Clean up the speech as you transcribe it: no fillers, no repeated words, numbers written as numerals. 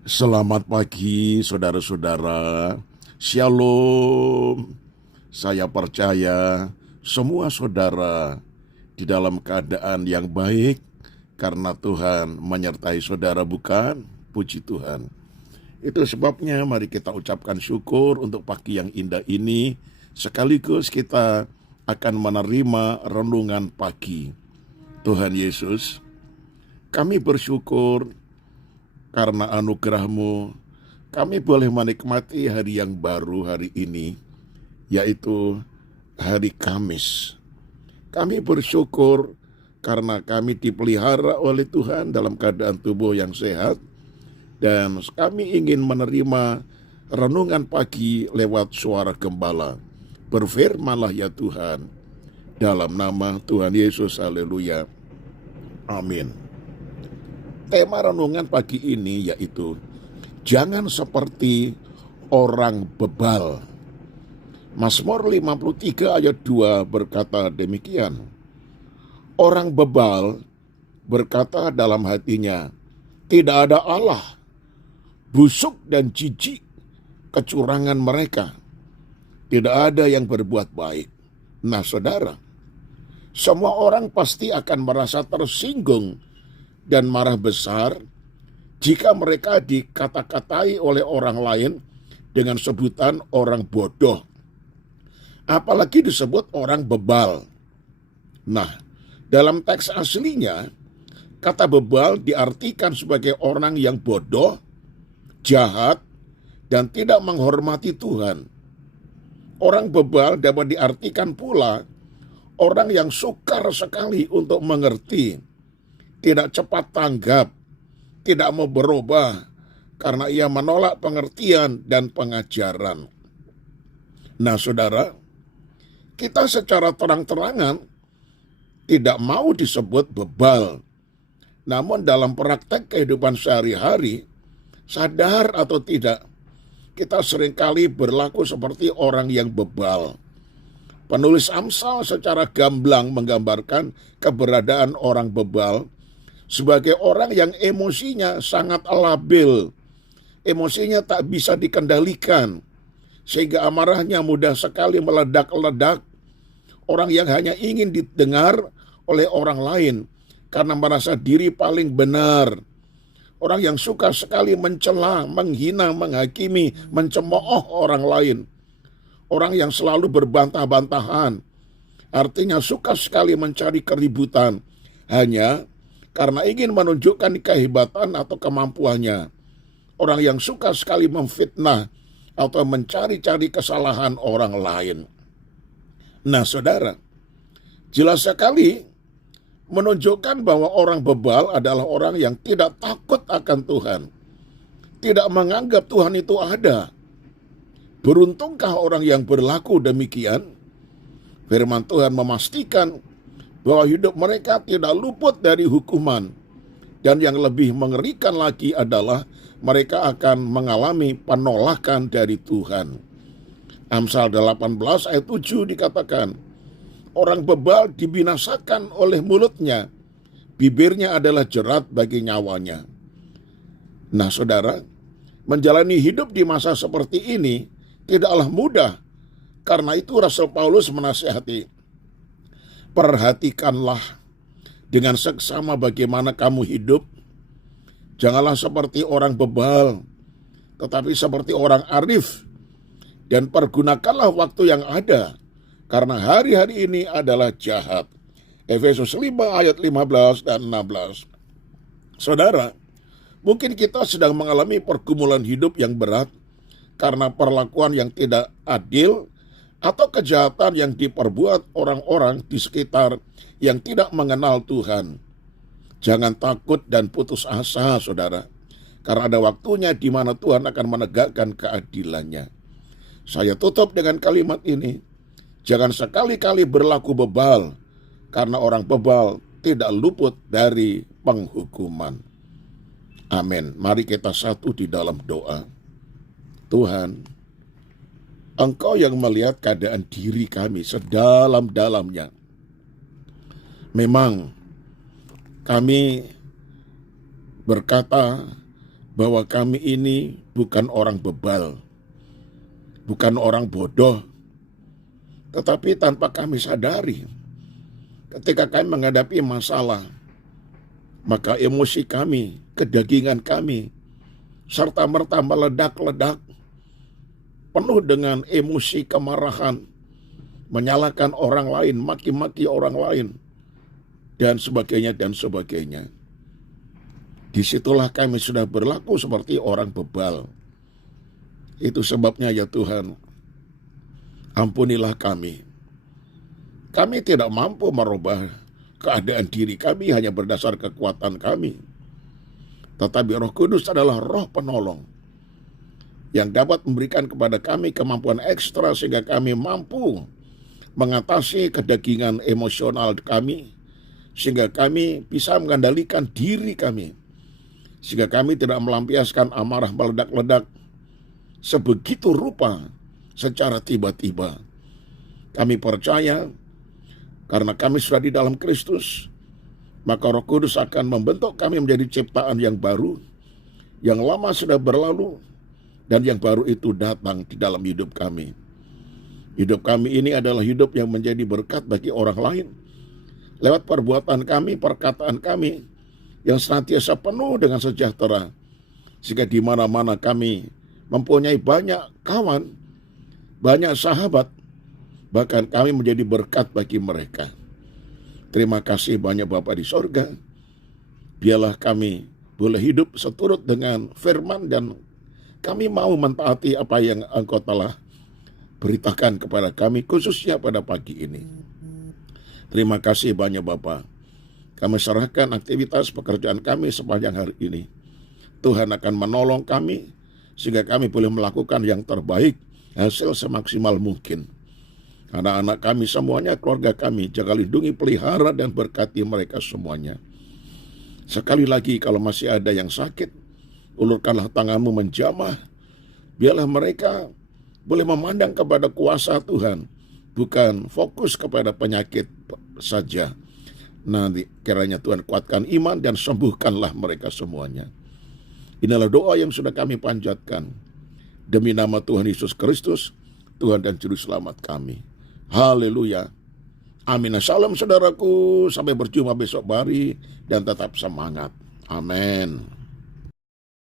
Selamat pagi, saudara-saudara. Shalom. Saya percaya semua saudara di dalam keadaan yang baik karena Tuhan menyertai saudara, bukan? Puji Tuhan. Itu sebabnya mari kita ucapkan syukur untuk pagi yang indah ini. Sekaligus kita akan menerima renungan pagi. Tuhan Yesus, kami bersyukur karena anugerah-Mu, kami boleh menikmati hari yang baru hari ini, yaitu hari Kamis. Kami bersyukur karena kami dipelihara oleh Tuhan dalam keadaan tubuh yang sehat, dan kami ingin menerima renungan pagi lewat suara gembala. Berfirmanlah ya Tuhan, dalam nama Tuhan Yesus, haleluya, amin. Tema renungan pagi ini yaitu jangan seperti orang bebal. Mazmur 53 ayat 2 berkata demikian. Orang bebal berkata dalam hatinya, tidak ada Allah, busuk dan jijik kecurangan mereka. Tidak ada yang berbuat baik. Nah saudara, semua orang pasti akan merasa tersinggung dan marah besar jika mereka dikata-katai oleh orang lain dengan sebutan orang bodoh, apalagi disebut orang bebal. Nah, dalam teks aslinya, kata bebal diartikan sebagai orang yang bodoh, jahat, dan tidak menghormati Tuhan. Orang bebal dapat diartikan pula orang yang sukar sekali untuk mengerti, tidak cepat tanggap, tidak mau berubah karena ia menolak pengertian dan pengajaran. Nah saudara, kita secara terang-terangan tidak mau disebut bebal. Namun dalam praktek kehidupan sehari-hari, sadar atau tidak, kita seringkali berlaku seperti orang yang bebal. Penulis Amsal secara gamblang menggambarkan keberadaan orang bebal sebagai orang yang emosinya sangat labil, emosinya tak bisa dikendalikan, sehingga amarahnya mudah sekali meledak-ledak, orang yang hanya ingin didengar oleh orang lain karena merasa diri paling benar, orang yang suka sekali mencela, menghina, menghakimi, mencemooh orang lain, orang yang selalu berbantah-bantahan, artinya suka sekali mencari keributan, hanya karena ingin menunjukkan kehebatan atau kemampuannya. Orang yang suka sekali memfitnah atau mencari-cari kesalahan orang lain. Nah saudara, jelas sekali menunjukkan bahwa orang bebal adalah orang yang tidak takut akan Tuhan, tidak menganggap Tuhan itu ada. Beruntungkah orang yang berlaku demikian? Firman Tuhan memastikan bahwa hidup mereka tidak luput dari hukuman. Dan yang lebih mengerikan lagi adalah mereka akan mengalami penolakan dari Tuhan. Amsal 18 ayat 7 dikatakan, orang bebal dibinasakan oleh mulutnya, bibirnya adalah jerat bagi nyawanya. Nah saudara, menjalani hidup di masa seperti ini tidaklah mudah. Karena itu Rasul Paulus menasihati, perhatikanlah dengan seksama bagaimana kamu hidup. Janganlah seperti orang bebal, tetapi seperti orang arif. Dan pergunakanlah waktu yang ada, karena hari-hari ini adalah jahat. Efesus 5 ayat 15 dan 16. Saudara, mungkin kita sedang mengalami pergumulan hidup yang berat karena perlakuan yang tidak adil atau kejahatan yang diperbuat orang-orang di sekitar yang tidak mengenal Tuhan. Jangan takut dan putus asa, saudara, karena ada waktunya di mana Tuhan akan menegakkan keadilannya. Saya tutup dengan kalimat ini, jangan sekali-kali berlaku bebal, karena orang bebal tidak luput dari penghukuman. Amin. Mari kita satu di dalam doa. Tuhan, Engkau yang melihat keadaan diri kami sedalam-dalamnya. Memang kami berkata bahwa kami ini bukan orang bebal, bukan orang bodoh, tetapi tanpa kami sadari, ketika kami menghadapi masalah, maka emosi kami, kedagingan kami, serta-merta meledak-ledak, penuh dengan emosi kemarahan, menyalahkan orang lain, maki-maki orang lain, dan sebagainya, dan sebagainya. Disitulah kami sudah berlaku seperti orang bebal. Itu sebabnya ya Tuhan, ampunilah kami. Kami tidak mampu merubah keadaan diri kami hanya berdasar kekuatan kami. Tetapi Roh Kudus adalah roh penolong yang dapat memberikan kepada kami kemampuan ekstra sehingga kami mampu mengatasi kedagingan emosional kami, sehingga kami bisa mengendalikan diri kami, sehingga kami tidak melampiaskan amarah meledak-ledak sebegitu rupa secara tiba-tiba. Kami percaya karena kami sudah di dalam Kristus, maka Roh Kudus akan membentuk kami menjadi ciptaan yang baru, yang lama sudah berlalu, dan yang baru itu datang di dalam hidup kami. Hidup kami ini adalah hidup yang menjadi berkat bagi orang lain, lewat perbuatan kami, perkataan kami, yang senantiasa penuh dengan sejahtera, sehingga di mana-mana kami mempunyai banyak kawan, banyak sahabat, bahkan kami menjadi berkat bagi mereka. Terima kasih banyak Bapa di sorga. Biarlah kami boleh hidup seturut dengan firman, dan kami mau mentaati apa yang Engkau telah beritakan kepada kami, khususnya pada pagi ini. Terima kasih banyak Bapa. Kami serahkan aktivitas pekerjaan kami sepanjang hari ini. Tuhan akan menolong kami, sehingga kami boleh melakukan yang terbaik, hasil semaksimal mungkin. Anak-anak kami semuanya, keluarga kami, jaga lindungi, pelihara, dan berkati mereka semuanya. Sekali lagi, kalau masih ada yang sakit, ulurkanlah tanganmu menjamah. Biarlah mereka boleh memandang kepada kuasa Tuhan, bukan fokus kepada penyakit saja. Nanti kiranya Tuhan kuatkan iman dan sembuhkanlah mereka semuanya. Inilah doa yang sudah kami panjatkan demi nama Tuhan Yesus Kristus, Tuhan dan Juru Selamat kami. Haleluya. Amin. Salam saudaraku, sampai berjumpa besok hari dan tetap semangat. Amin.